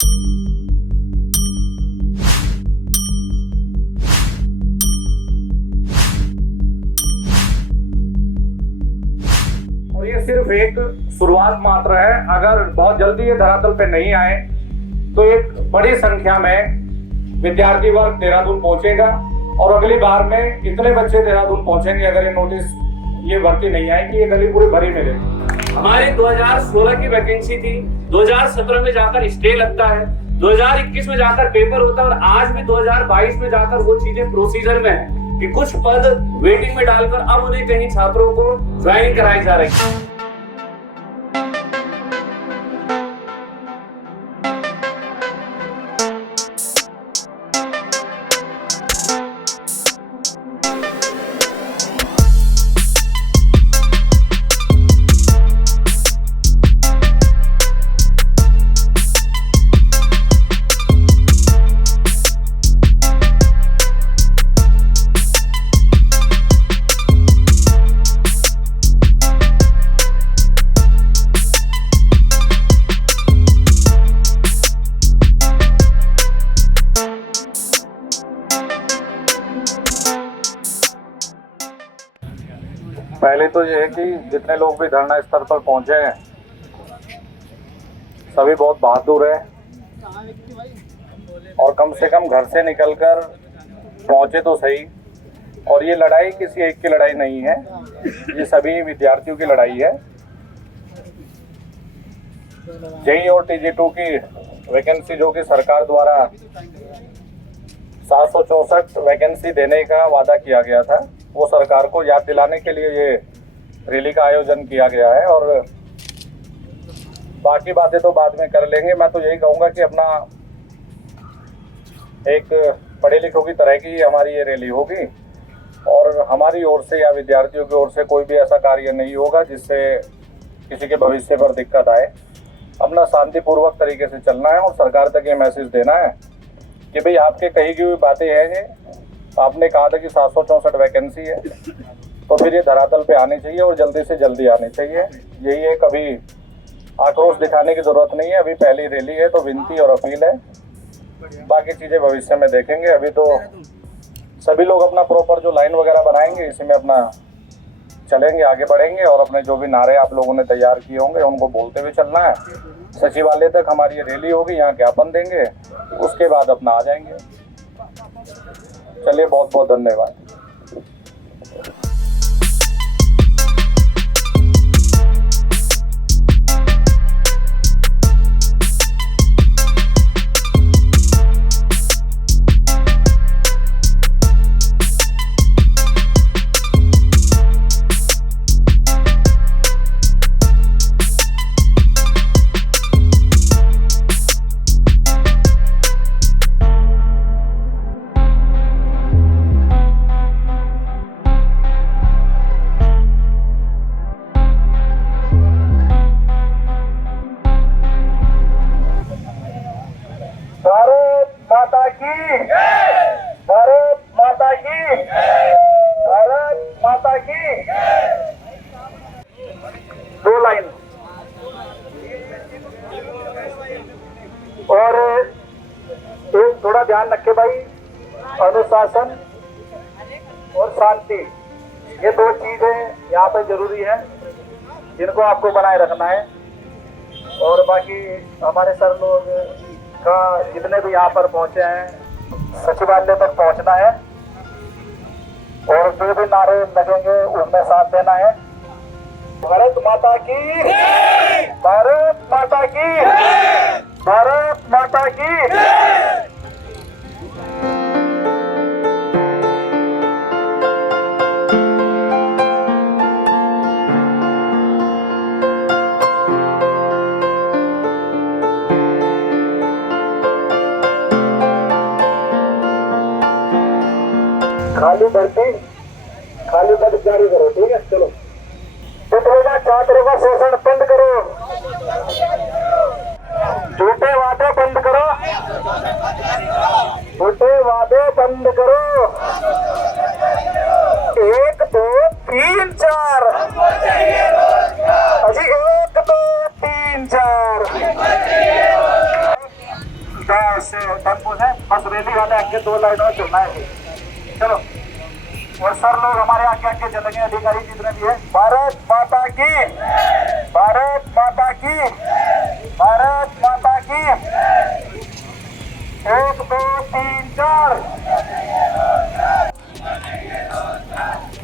और ये सिर्फ एक शुरुआत मात्र है। अगर बहुत जल्दी ये धरातल पे नहीं आए तो एक बड़ी संख्या में विद्यार्थी वर्ग देहरादून पहुंचेगा और अगली बार में इतने बच्चे देहरादून पहुंचेंगे अगर ये नोटिस ये भर्ती नहीं आए कि ये गली पूरी भरी मिलेगी। हमारी 2016 की वैकेंसी थी, 2017 में जाकर स्टे लगता है, 2021 में जाकर पेपर होता है और आज भी 2022 में जाकर वो चीजें प्रोसीजर में है कि कुछ पद वेटिंग में डालकर अब उन्हें कहीं छात्रों को ज्वाइनिंग कराई जा रही है। पहले तो ये है कि जितने लोग भी धरना स्थल पर पहुंचे हैं सभी बहुत बहादुर हैं और कम से कम घर से निकलकर पहुंचे तो सही। और ये लड़ाई किसी एक की लड़ाई नहीं है, ये सभी विद्यार्थियों की लड़ाई है। जेईई और टीजी2 की वैकेंसी जो कि सरकार द्वारा 764 वैकेंसी देने का वादा किया गया था, वो सरकार को याद दिलाने के लिए ये रैली का आयोजन किया गया है। और बाकी बातें तो बाद में कर लेंगे। मैं तो यही कहूँगा कि अपना एक पढ़े लिखों की तरह की हमारी ये रैली होगी और हमारी ओर से या विद्यार्थियों की ओर से कोई भी ऐसा कार्य नहीं होगा जिससे किसी के भविष्य पर दिक्कत आए। अपना शांतिपूर्वक तरीके से चलना है और सरकार तक ये मैसेज देना है कि भाई आपके कही की हुई बातें हैं ये, आपने कहा था कि 764 वैकेंसी है तो फिर ये धरातल पे आनी चाहिए और जल्दी से जल्दी आनी चाहिए। यही है, कभी आक्रोश दिखाने की जरूरत नहीं है। अभी पहली रैली है तो विनती और अपील है, बाकी चीजें भविष्य में देखेंगे। अभी तो सभी लोग अपना प्रॉपर जो लाइन वगैरह बनाएंगे इसी में अपना चलेंगे, आगे बढ़ेंगे और अपने जो भी नारे आप लोगों ने तैयार किए होंगे उनको बोलते हुए चलना है। सचिवालय तक हमारी ये रैली होगी, यहाँ ज्ञापन देंगे, उसके बाद अपना आ जाएंगे। चलिए, बहुत बहुत धन्यवाद। भारत माता की, भारत माता की, भारत माता की। 2 लाइन और एक थोड़ा ध्यान रखे भाई, अनुशासन और शांति, ये 2 चीजें यहाँ पे जरूरी है जिनको आपको बनाए रखना है। और बाकी हमारे सर लोग का जितने भी यहाँ पर पहुंचे हैं सचिवालय तक पहुंचना है और जो भी नारे लगेंगे उनमें साथ देना है। भारत माता की, भारत माता की, भारत माता की। खाली भर्ती जारी करो, ठीक है। चलो, छात्रों का शोषण बंद करो, झूठे वादे बंद करो, झूठे वादे बंद करो। 1 2 3 4 अजी 1 2 3 4। टेम्पो है, बस रैली वाले आगे 2 लाइनों में चलना है। चलो, और सर लोग हमारे आगे आगे चलेंगे, अधिकारी जितने भी है। भारत माता की, भारत माता की, भारत माता की। 1 2 3 4।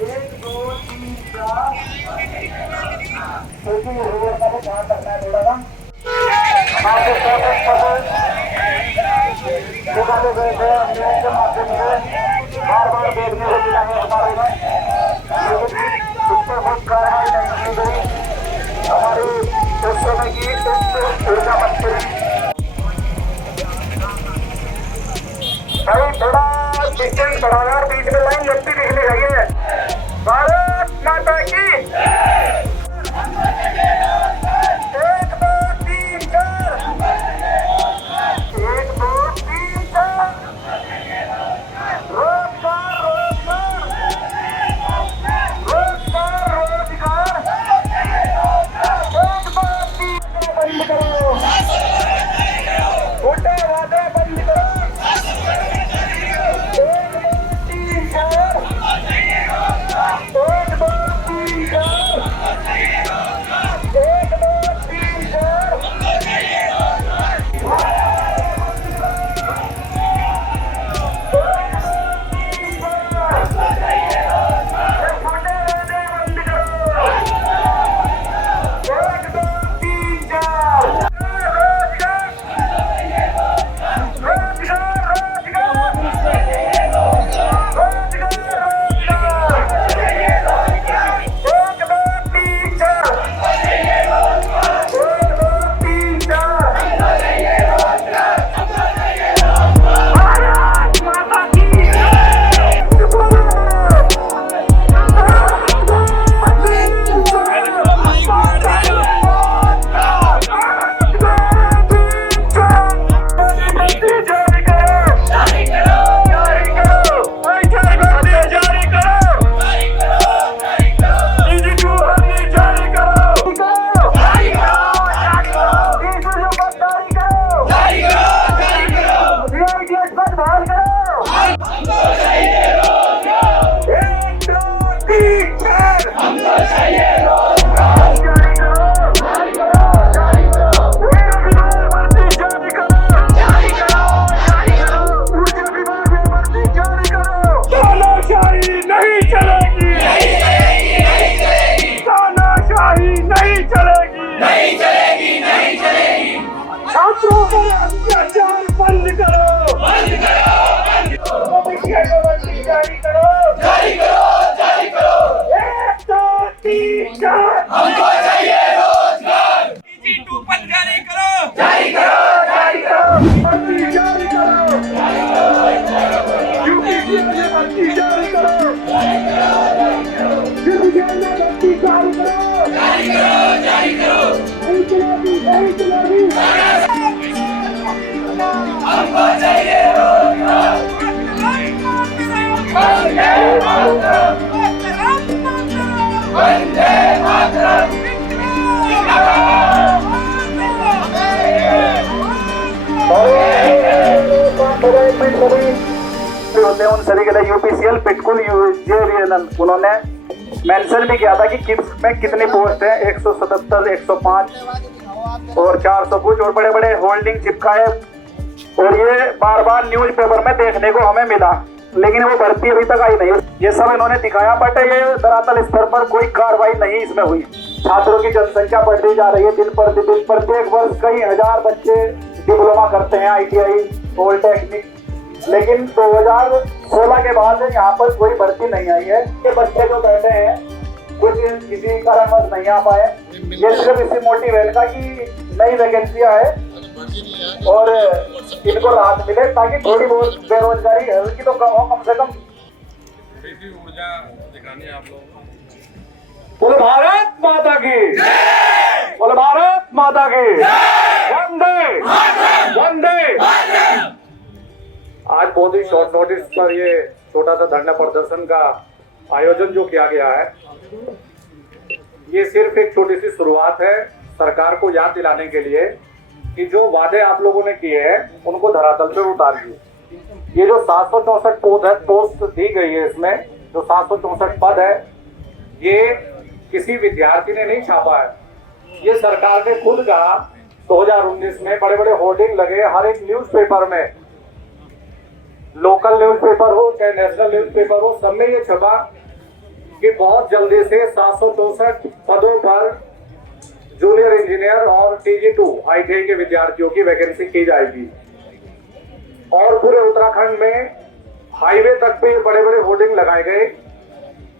1 2 3 4। ध्यान रखना है थोड़ा सा। हमारे निकाले गए थे न्यूज के माध्यम से, बार बार देखने को मिला है हमारे में, लेकिन उस पर कुछ कार्रवाई नहीं की गई। हमारी उस समय की ऊर्जा मंत्री भाई थोड़ा डिस्टेंस बढ़ाना, बीच में लाइन लगती दिखने लगी है। भारत माता की। 1 2 3 4। 1 2 3 4। रोजगार रोजगार रोजगार रोजगार। 1 2 3 बंद करो, छोटे वादे बंद करो। 1 2 3 4। 1 2 3 4। 1 2 3 4। होते हैं उन सभी के लिए यूपीसीएल पिटकुल उन्होंने मेंशन भी किया था कि किस में कितनी पोस्ट है, 177, 105 और 400 कुछ, और बड़े बड़े होल्डिंग चिपकाए, और ये बार बार न्यूज़पेपर में देखने को हमें मिला, लेकिन वो भर्ती अभी तक आई नहीं। ये सब इन्होंने दिखाया, बट ये धरातल स्तर पर कोई कार्रवाई नहीं इसमें हुई। छात्रों की जनसंख्या बढ़ती जा रही है दिन प्रतिदिन, प्रत्येक वर्ष कई हजार बच्चे डिप्लोमा करते हैं, ITI, पॉलिटेक्निक, लेकिन 2016 के बाद यहाँ पर कोई भर्ती नहीं आई है। ये बच्चे जो बैठे हैं कुछ किसी कारणवश नहीं आ पाए, ये सिर्फ इसी मोटिव है का कि नई वैकेंसियां है और इनको राहत मिले, ताकि थोड़ी बहुत बेरोजगारी हल्की तो कम हो, कम से कम। ऊर्जा दिखानी है आप लोगों को। बोलो भारत माता की, बोलो भारत माता की, वंदे वंदे। आज बहुत ही शॉर्ट नोटिस पर ये छोटा सा धरना प्रदर्शन का आयोजन जो किया गया है, ये सिर्फ एक छोटी सी शुरुआत है सरकार को याद दिलाने के लिए कि जो वादे आप लोगों ने किए हैं उनको धरातल पे उतारिए। ये जो 764 पोस्ट दी गई है, इसमें जो 764 पद है, ये किसी विद्यार्थी ने नहीं छापा है, ये सरकार ने खुद कहा। 2019 में बड़े बड़े होर्डिंग लगे हर एक न्यूज़पेपर में, लोकल न्यूज़पेपर हो चाहे नेशनल न्यूज़पेपर हो, सब में ये छपा कि बहुत जल्दी से 764 पदों पर जूनियर इंजीनियर और TG2 ITI के विद्यार्थियों की वैकेंसी की जाएगी। और पूरे उत्तराखंड में हाईवे तक पे बड़े बड़े होर्डिंग लगाए गए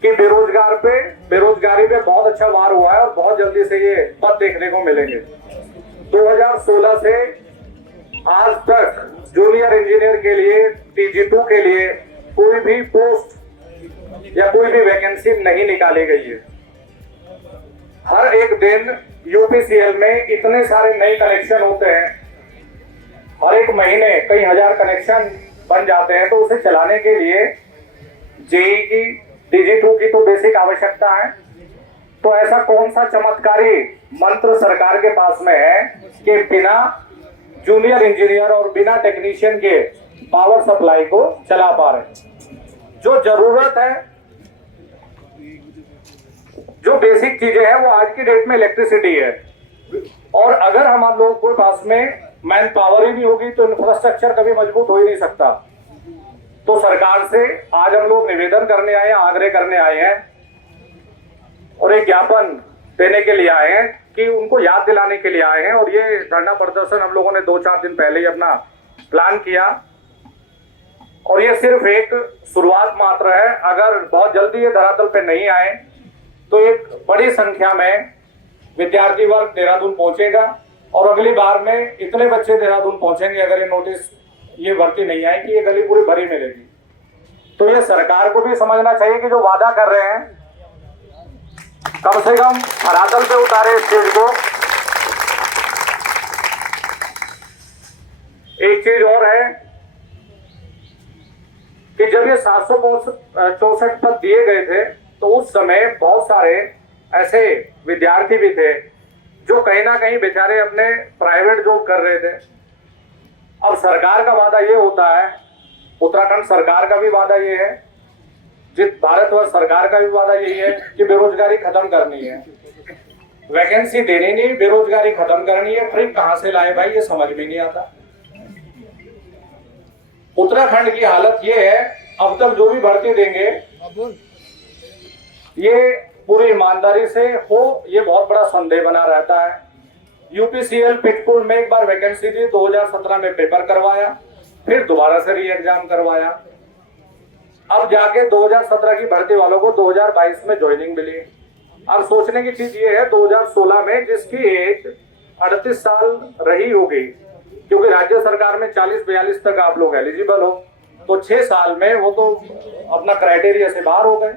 कि बेरोजगारी पे बहुत अच्छा वार हुआ है और बहुत जल्दी से ये पद देखने को मिलेंगे। 2016 से आज तक जूनियर इंजीनियर के लिए, TG2 के लिए कोई भी पोस्ट या कोई भी वैकेंसी नहीं निकाली गई है। हर एक दिन UPCL में इतने सारे नए कनेक्शन होते हैं, हर एक महीने कई हजार कनेक्शन बन जाते हैं, तो उसे चलाने के लिए JEE की, TG2 की तो बेसिक आवश्यकता है। तो ऐसा कौन सा चमत्कारी मंत्र सरकार के पास में है कि बिना जूनियर इंजीनियर और बिना टेक्नीशियन के पावर सप्लाई को चला पा रहे? जो जरूरत है, जो बेसिक चीजें हैं, वो आज की डेट में इलेक्ट्रिसिटी है। और अगर हम आप लोगों के पास में मैन पावर ही नहीं होगी तो इंफ्रास्ट्रक्चर कभी मजबूत हो ही नहीं सकता। तो सरकार से आज हम लोग निवेदन करने आए हैं, आग्रह करने आए हैं और एक ज्ञापन देने के लिए आए हैं कि उनको याद दिलाने के लिए आए हैं। और ये धरना प्रदर्शन हम लोगों ने 2-4 दिन पहले ही अपना प्लान किया और ये सिर्फ एक शुरुआत मात्र है। अगर बहुत जल्दी ये धरातल पे नहीं आए तो एक बड़ी संख्या में विद्यार्थी वर्ग देहरादून पहुंचेगा और अगली बार में इतने बच्चे देहरादून पहुंचेंगे अगर ये नोटिस, ये भर्ती नहीं आई, कि ये गली पूरी भरी मिलेगी। तो ये सरकार को भी समझना चाहिए कि जो वादा कर रहे हैं कम से कम धरातल पे उतारे इस चीज को। एक चीज और है कि जब ये 764 पद दिए गए थे तो उस समय बहुत सारे ऐसे विद्यार्थी भी थे जो कहीं ना कहीं बेचारे अपने प्राइवेट जॉब कर रहे थे। अब सरकार का वादा ये होता है, उत्तराखंड सरकार का भी वादा ये है, जित भारतवर्ष सरकार का भी वादा यही है कि बेरोजगारी खत्म करनी है, वैकेंसी देनी नहीं, बेरोजगारी खत्म करनी है। फिर कहां से लाए भाई, ये समझ में नहीं आता। उत्तराखंड की हालत ये है, अब तक जो भी भर्ती देंगे ये पूरी ईमानदारी से हो, ये बहुत बड़ा संदेह बना रहता है। UPCL पिटपुल में एक बार वैकेंसी थी, 2017 में पेपर करवाया, फिर दोबारा से री एग्जाम करवाया। अब जाके 2017 की भर्ती वालों को 2022 में ज्वाइनिंग मिली। अब सोचने की चीज ये है, 2016 में जिसकी एज 38 साल रही होगी, क्योंकि राज्य सरकार में 40-42 तक आप लोग एलिजिबल हो, तो 6 साल में वो तो अपना क्राइटेरिया से बाहर हो गए।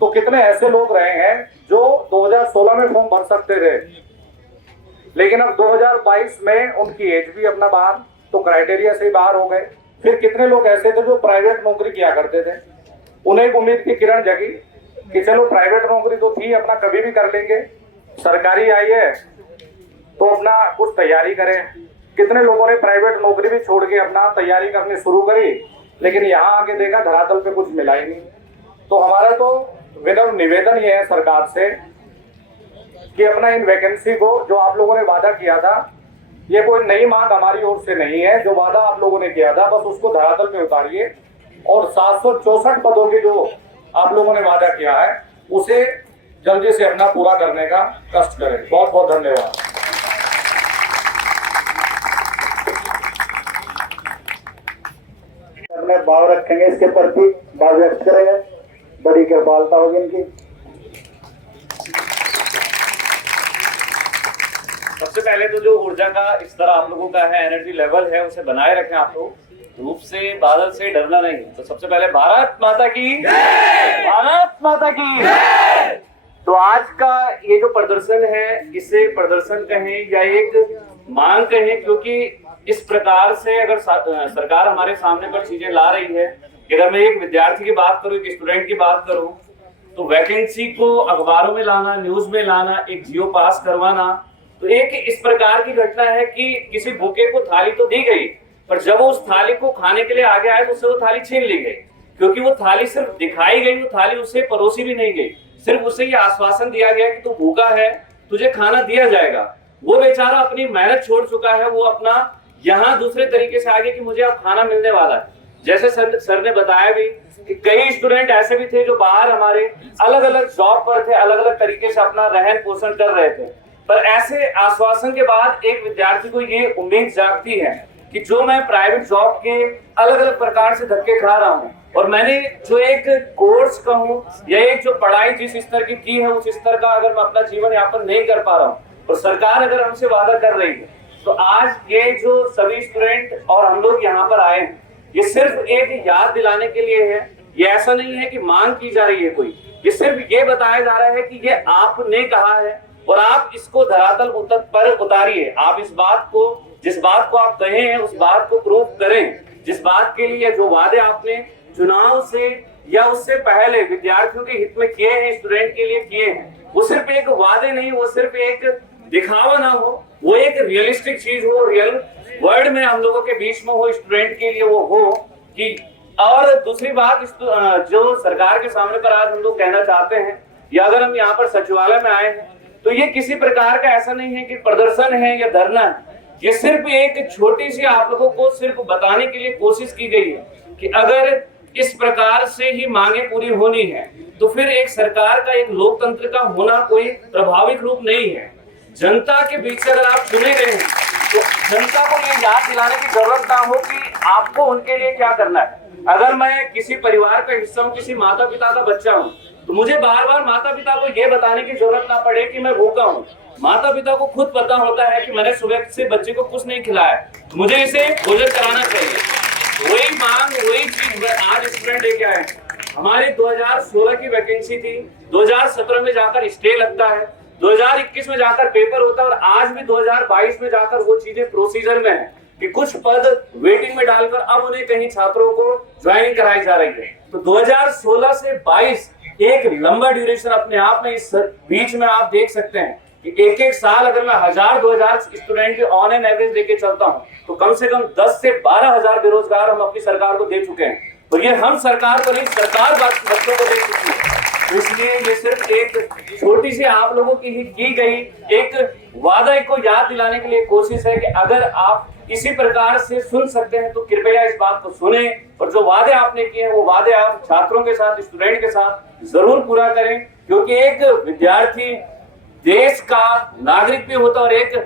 तो कितने ऐसे लोग रहे हैं जो 2016 में फॉर्म भर सकते थे, लेकिन अब 2022 में उनकी एज भी अपना बाहर, तो क्राइटेरिया से बाहर हो गए। फिर कितने लोग ऐसे थे जो प्राइवेट नौकरी किया करते थे, उन्हें एक उम्मीद की किरण जगी कि चलो प्राइवेट नौकरी तो थी, अपना कभी भी कर लेंगे, सरकारी आई है तो अपना कुछ तैयारी करें। कितने लोगों ने प्राइवेट नौकरी भी छोड़ के अपना तैयारी करनी शुरू करी, लेकिन यहाँ आके देखा धरातल पे कुछ मिला ही नहीं। तो हमारा तो विनम्र निवेदन ये है सरकार से कि अपना इन वैकेंसी को, जो आप लोगों ने वादा किया था, ये कोई नई मांग हमारी ओर से नहीं है, जो वादा आप लोगों ने किया था बस उसको धरातल पे उतारिए और 764 पदों की जो आप लोगों ने वादा किया है उसे जल्दी से अपना पूरा करने का कष्ट करें। बहुत बहुत धन्यवाद। अपने भाव रखेंगे, इसके प्रति भाव व्यक्त करेंगे, बड़ी कृपालता होगी इनकी। सबसे पहले तो जो ऊर्जा का स्तर आप लोगों का है, एनर्जी लेवल है, उसे बनाए रखें। आप लोग धूप से, बादल से डरना नहीं। तो सबसे पहले भारत माता की जय, भारत माता की जय। तो आज का ये जो प्रदर्शन है, इसे प्रदर्शन कहें या एक मांग कहें, क्योंकि इस प्रकार से अगर सरकार हमारे सामने पर चीजें ला रही है, अगर मैं एक विद्यार्थी की बात करूं, एक स्टूडेंट की बात करूं, तो वैकेंसी को अखबारों में लाना, न्यूज में लाना, एक जियो पास करवाना, तो एक इस प्रकार की घटना है कि किसी भूखे को थाली तो दी गई, पर जब वो उस थाली को खाने के लिए आगे आए तो उससे वो थाली छीन ली गई, क्योंकि वो थाली सिर्फ दिखाई गई, वो थाली उससे परोसी भी नहीं गई। सिर्फ उसे ये आश्वासन दिया गया कि तू भूखा है, तुझे खाना दिया जाएगा। वो बेचारा अपनी मेहनत छोड़ चुका है, वो अपना यहाँ दूसरे तरीके से आगे कि मुझे अब खाना मिलने वाला है। जैसे सर ने बताया भी कि कई स्टूडेंट ऐसे भी थे जो बाहर हमारे अलग अलग जॉब पर थे, अलग अलग तरीके से अपना रहन पोषण कर रहे थे, पर ऐसे आश्वासन के बाद एक विद्यार्थी को ये उम्मीद जागती है कि जो मैं प्राइवेट जॉब के अलग अलग प्रकार से धक्के खा रहा हूँ और मैंने जो एक कोर्स कहूँ या एक जो पढ़ाई जिस स्तर की है उस स्तर का अगर मैं अपना जीवन यापन नहीं कर पा रहा हूँ और सरकार अगर हमसे वादा कर रही है, तो आज ये जो सभी स्टूडेंट और हम लोग यहाँ पर आए हैं, ये सिर्फ एक याद दिलाने के लिए है। ये ऐसा नहीं है कि मांग की जा रही है कोई, ये सिर्फ ये बताया जा रहा है कि ये आपने कहा है और आप इसको धरातल पर उतारिए। आप इस बात को, जिस बात को आप कहे हैं उस बात को प्रूव करें। जिस बात के लिए जो वादे आपने चुनाव से या उससे पहले विद्यार्थियों के हित में किए हैं, स्टूडेंट के लिए किए हैं, वो सिर्फ एक वादे नहीं, वो सिर्फ एक दिखावा ना हो, वो एक रियलिस्टिक चीज हो, रियल वर्ल्ड में हम लोगों के बीच में हो, स्टूडेंट के लिए वो हो कि। और दूसरी बात जो सरकार के सामने पर आज हम लोग कहना चाहते हैं, या अगर हम यहाँ पर सचिवालय में आए हैं तो ये किसी प्रकार का ऐसा नहीं है कि प्रदर्शन है या धरना है। ये सिर्फ एक छोटी सी आप लोगों को सिर्फ बताने के लिए कोशिश की गई है कि अगर इस प्रकार से ही मांगे पूरी होनी है तो फिर एक सरकार का, एक लोकतंत्र का होना कोई प्रभावित रूप नहीं है। जनता के बीच से अगर आप चुने गए हैं तो जनता को ये याद दिलाने की जरूरत ना हो कि आपको उनके लिए क्या करना है। अगर मैं किसी परिवार का हिस्सा हूँ, किसी माता पिता का बच्चा हूँ, तो मुझे बार बार माता पिता को ये बताने की जरूरत ना पड़े कि मैं भूखा हूँ। माता पिता को खुद पता होता है कि मैंने सुबह से बच्चे को कुछ नहीं खिलाया, मुझे इसे भोजन कराना चाहिए। वही मांग, वही चीज आज स्टूडेंट लेके आए। हमारी 2016 की वैकेंसी थी, 2017 में जाकर स्टे लगता है, 2021 में जाकर पेपर होता है और आज भी 2022 में जाकर वो चीजें प्रोसीजर में है कि कुछ पद वेटिंग में डालकर अब उन्हें कहीं छात्रों को ज्वाइनिंग कराई जा रही है। तो 2016 से 22 एक लंबा ड्यूरेशन अपने आप में। इस बीच में आप देख सकते हैं कि एक एक साल अगर मैं 1000-2000 स्टूडेंट के ऑन एन एवरेज लेके चलता हूं तो कम से कम 10 से 12 हजार बेरोजगार हम अपनी सरकार को दे चुके हैं। और ये हम सरकार को नहीं, सरकार बच्चों को दे चुकी है। तो इसलिए ये सिर्फ एक छोटी सी आप लोगों की ही की गई एक वादा को याद दिलाने के लिए कोशिश है कि अगर आप इसी प्रकार से सुन सकते हैं तो कृपया इस बात को सुने और जो वादे आपने किए हैं वो वादे आप छात्रों के साथ, स्टूडेंट के साथ जरूर पूरा करें, क्योंकि एक विद्यार्थी देश का नागरिक भी होता है और एक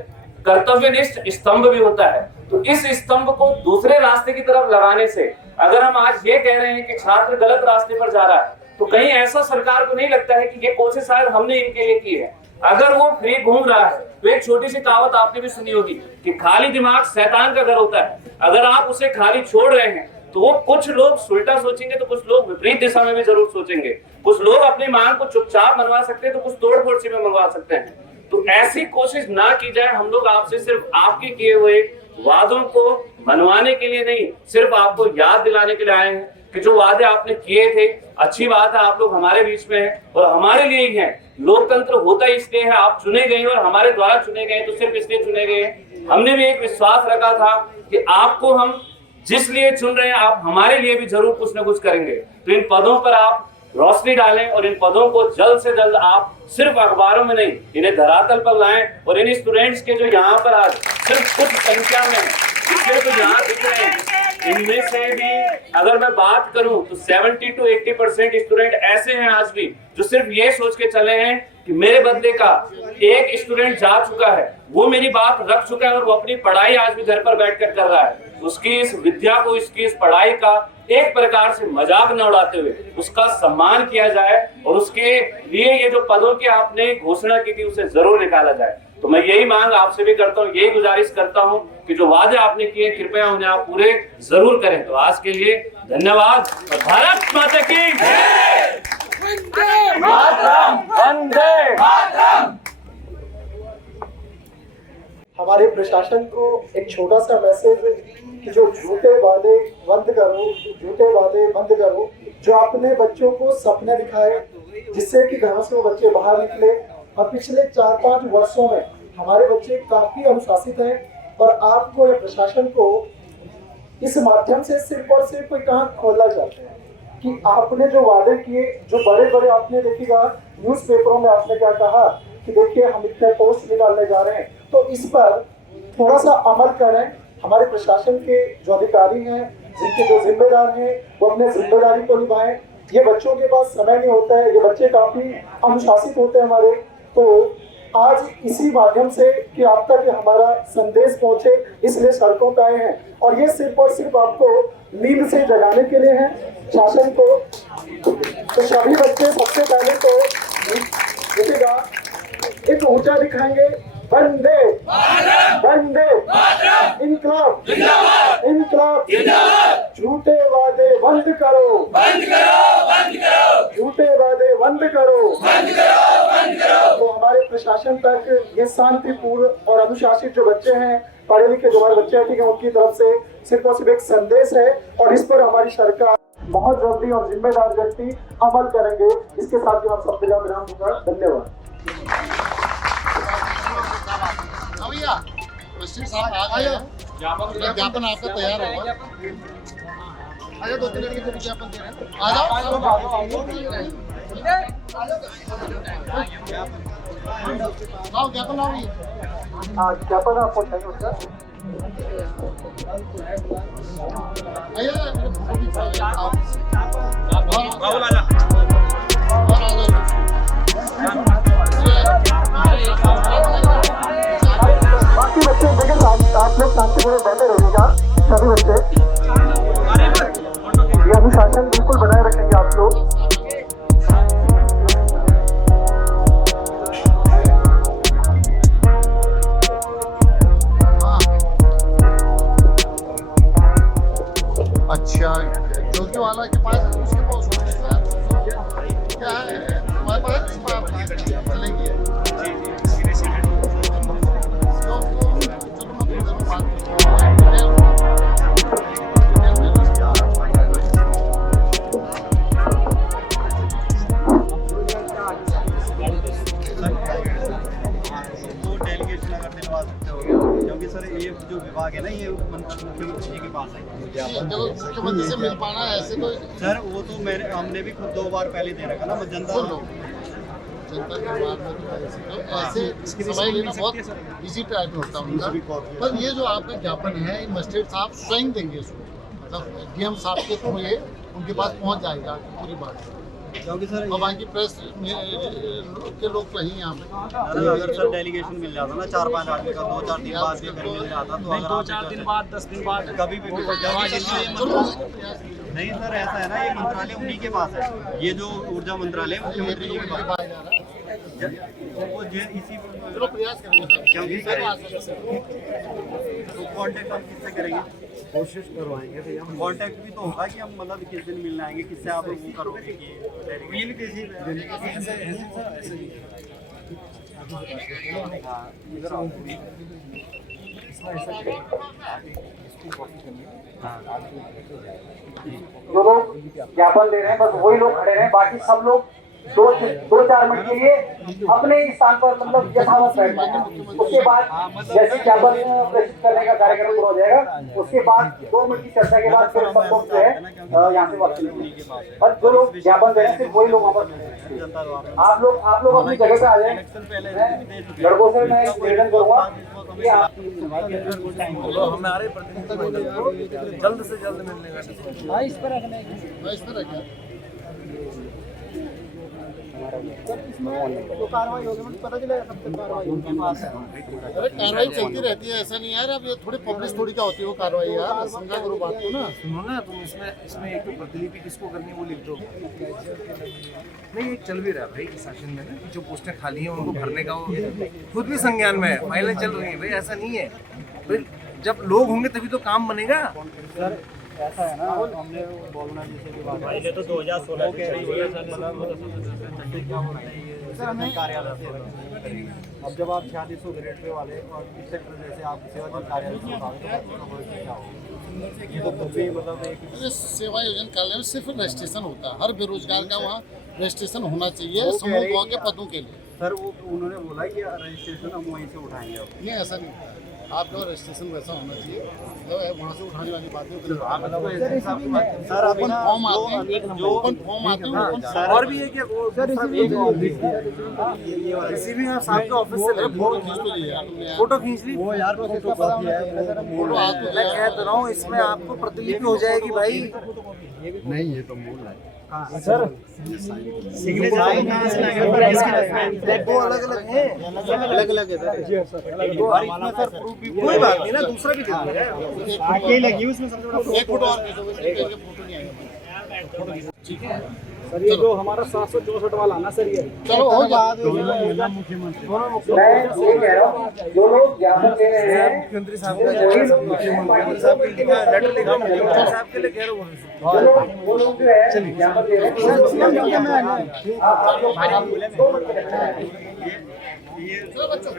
कर्तव्यनिष्ठ स्तंभ भी होता है। तो इस स्तंभ को दूसरे रास्ते की तरफ लगाने से अगर हम आज ये कह रहे हैं कि छात्र गलत रास्ते पर जा रहा है तो कहीं ऐसा सरकार को नहीं लगता है कि ये कोशिश शायद हमने इनके लिए की है। अगर वो फ्री घूम रहा है तो एक छोटी सी कहावत आपने भी सुनी होगी कि खाली दिमाग शैतान का घर होता है। अगर आप उसे खाली छोड़ रहे हैं तो वो कुछ लोग उल्टा सोचेंगे तो कुछ लोग विपरीत दिशा में भी जरूर सोचेंगे। कुछ लोग अपनी मांग को चुपचाप मनवा सकते हैं तो कुछ तोड़ फोड़ से भी मनवा सकते हैं। तो ऐसी कोशिश ना की जाए। हम लोग आपसे सिर्फ आपके किए हुए वादों को मनवाने के लिए नहीं, सिर्फ आपको याद दिलाने के लिए आए हैं कि जो वादे आपने किए थे। अच्छी बात है आप लोग हमारे बीच में हैं और हमारे लिए ही हैं। लोकतंत्र होता ही इसलिए है, आप चुने गए और हमारे द्वारा चुने गए तो सिर्फ इसलिए चुने गए। हमने भी एक विश्वास रखा था कि आपको हम जिस लिए चुन रहे हैं आप हमारे लिए भी जरूर कुछ ना कुछ करेंगे। तो इन पदों पर आप रोशनी डालें और इन पदों को जल्द से जल्द आप सिर्फ अखबारों में नहीं, इन्हें धरातल पर लाएं। और इन स्टूडेंट्स के जो यहाँ पर आज सिर्फ कुछ संख्या में सिर्फ यहाँ दिख रहे हैं, इनमें से भी अगर मैं बात करूं तो 70 to 80% स्टूडेंट ऐसे हैं आज भी जो सिर्फ ये सोच के चले हैं कि मेरे बदले का एक स्टूडेंट जा चुका है, वो मेरी बात रख चुका है और वो अपनी पढ़ाई आज भी घर पर बैठकर कर रहा है। उसकी इस विद्या को, इसकी इस पढ़ाई का एक प्रकार से मजाक न उड़ाते हुए उसका सम्मान किया जाए और उसके लिए ये जो पदों की आपने घोषणा की थी उसे जरूर निकाला जाए। तो मैं यही मांग आपसे भी करता हूँ, यही गुजारिश करता हूँ कि जो वादे आपने किए कृपया उन्हें आप पूरे जरूर करें। तो आज के लिए धन्यवाद और भारत माता की जय। वंदे मातरम, वंदे मातरम। हमारे प्रशासन को एक छोटा सा मैसेज कि जो झूठे वादे बंद करो, झूठे वादे बंद करो। जो अपने बच्चों को सपने दिखाए जिससे कि घरों से वो बच्चे बाहर निकले। और पिछले 4-5 वर्षों में हमारे बच्चे काफी अनुशासित हैं और आपको या प्रशासन को इस माध्यम से सिर्फ और सिर्फ कहाँ खोलना चाहते हैं कि आपने जो वादे किए, जो बड़े बड़े आपने देखिएगा न्यूज़पेपरों में आपने क्या कहा कि देखिए हम इतने पोस्ट निकालने जा रहे हैं, तो इस पर थोड़ा सा अमल करें। हमारे प्रशासन के जो अधिकारी हैं, जिनके जो जिम्मेदार हैं, वो अपने जिम्मेदारी को निभाएं। ये बच्चों के पास समय नहीं होता है, ये बच्चे काफ़ी अनुशासित होते हैं हमारे। तो आज इसी माध्यम से कि आप तक हमारा संदेश पहुंचे, इसलिए सड़कों पे आए हैं। और ये सिर्फ और सिर्फ आपको नींद से जगाने के लिए है शासन को। तो सभी बच्चे सबसे पहले तो देखिएगा एक ऊंचा दिखाएंगे, वंदे वंदे इनकलाब इनकलाब, झूठे वादे बंद करो, झूठे वादे बंद करो। तो हमारे प्रशासन तक ये शांतिपूर्ण और अनुशासित जो बच्चे हैं, पढ़े लिखे जो हमारे बच्चे हैं, ठीक है, उनकी तरफ से सिर्फ और सिर्फ एक संदेश है और इस पर हमारी सरकार बहुत जल्दी और जिम्मेदार व्यक्ति अमल करेंगे। इसके साथ ही हम सब जगह विराम दूंगा। धन्यवाद। भैया मिस्टर साहब आ गए हैं, ज्ञापन आपका तैयार होगा। आजा, 2-3 लड़के जो विज्ञापन दे रहे हैं, आ जाओ। लाओ ज्ञापन, लाओ ये ज्ञापन आपको चाहिए उसका। राहुल आजा। बाकी बच्चे देखिए, आप लोग शांतिपूर्वक बैठे रहिएगा। सभी बच्चे ये अनुशासन बिल्कुल बनाए रखेंगे आप लोग। अच्छा, जोगी वाला के पास उसके पास क्या है, हमारे पास चलेंगे। क्योंकि सर ये जो विभाग है ना, ये मुख्यमंत्री जी के पास है। देखो मुख्यमंत्री से मिल पाना है ऐसे तो सर वो तो हमने भी खुद 2 बार पहले दे रखा ना, जनता जनता के बाद में तो ऐसे समय लेना बहुत इजी टाइप में होता है उनका। पर ये जो आपका ज्ञापन है, मजिस्ट्रेट साहब स्वयं देंगे इसको, मतलब डीएम साहब के थ्रू ये उनके पास पहुंच जाएगा पूरी बात। क्योंकि सर और बाकी प्रेस के लोग तो हैं यहाँ पे। अगर सर डेलीगेशन मिल जाता ना 4-5 आदमी का, 2-4 दिन बाद भी अगर मिल जाता तो अगर 2-4 दिन बाद 10 दिन बाद कभी भी नहीं सर, ऐसा है ना, ये मंत्रालय उन्हीं के पास है। ये जो ऊर्जा मंत्रालय मुख्यमंत्री जी के पास वो इसी प्रयास करेंगे क्योंकि सर तो कांटेक्ट हम किससे करेंगे, कोशिश करवाएंगे भैया। कांटेक्ट भी तो होगा कि हम मतलब किस दिन मिलने आएंगे, किससे आप वो करोगे कि जो लोग ज्ञापन दे रहे हैं बस वही लोग खड़े रहे, बाकी सब लोग 2-4 मिनट के लिए अपने ही स्थान पर मतलब यथावत बैठ जाएंगे। उसके बाद जैसे ज्ञापन प्रेषित करने का कार्यक्रम पूरा हो जाएगा, उसके बाद 2 मिनट की चर्चा के बाद फिर सब लोग जो है यहाँ से वापस निकलेंगे। पर जो लोग ज्ञापन दे रहे हैं सिर्फ वही लोग वापस। आप लोग अपनी जगह पे आ जाए। लड़कों से मैं निवेदन करूँगा कि आप हमारे प्रतिनिधि को जल्द से जल्द मिलने का इस पर रखना तो कार्रवाई होगी, मुझे पता चलेगा कब तक कार्रवाई उनके पास है। अरे कार्रवाई चलती रहती है, ऐसा नहीं यार। अब ये थोड़ी पब्लिश थोड़ी क्या होती है वो कार्रवाई यार, समझा करो बात को ना। सुनो ना, तुम इसमें एक तो प्रतिलिपि किसको करनी है वो लिख दो। नहीं, एक चल भी रहा है भाई शासन में ना, जो पोस्टें खाली हैं उनको भरने का वो खुद भी संज्ञान में है, फाइलें चल रही हैं भाई। ऐसा नहीं है भाई, जब लोग होंगे तभी तो काम बनेगा। सर ऐसा है ना, हमने बोलना जैसे कि बात पहले तो 2016 के कार्यालय से, अब जब आप 4600 ग्रेड पे वाले और इस सेक्टर जैसे आप सेवा कार्यालय से क्या होगा, ये तो खुद भी मतलब एक सेवा योजना कार्यालय में सिर्फ रजिस्ट्रेशन होता है। हर बेरोजगार का वहाँ रजिस्ट्रेशन होना चाहिए समूह के पदों के लिए। सर वो उन्होंने बोला कि रजिस्ट्रेशन हम वहीं से उठाएंगे। अब नहीं, ऐसा नहीं। आपका रजिस्ट्रेशन वैसा होना चाहिए, मतलब वहाँ से उठाने वाली बातें सर अभी ना फॉर्म आते हैं, ओपन फॉर्म आते हैं, और भी है क्या किसी भी आप साहब के ऑफिस से ले फोटो खींच ली। वो यार फोटो कॉपी है फोटो आते मैं कह तो रहा हूँ इसमें आपको प्रतिलिपि हो जाएगी भाई। नहीं ये तो मूल है सर दो अलग अलग हैं, अलग अलग है सर कोई बात नहीं ना, दूसरा भी दे दो। आगे लगी उसमें सबसे बड़ा एक फोटो और भेजो, फोटो नहीं आएगा। सर ये जो हमारा 764 वाला ना सर ये चलो हो जाए। मुख्यमंत्री मैं ये कह रहा हूँ जो लोग ज्ञापन दे रहे हैं मुख्यमंत्री साहब का मुख्यमंत्री साहब के लिखा लेटर लिखा मुख्यमंत्री साहब के लिए कह रहा हूँ। वो लोग जो है ज्ञापन दे रहे हैं आप लोग दो मिनट के रखना है। चलो बच्चों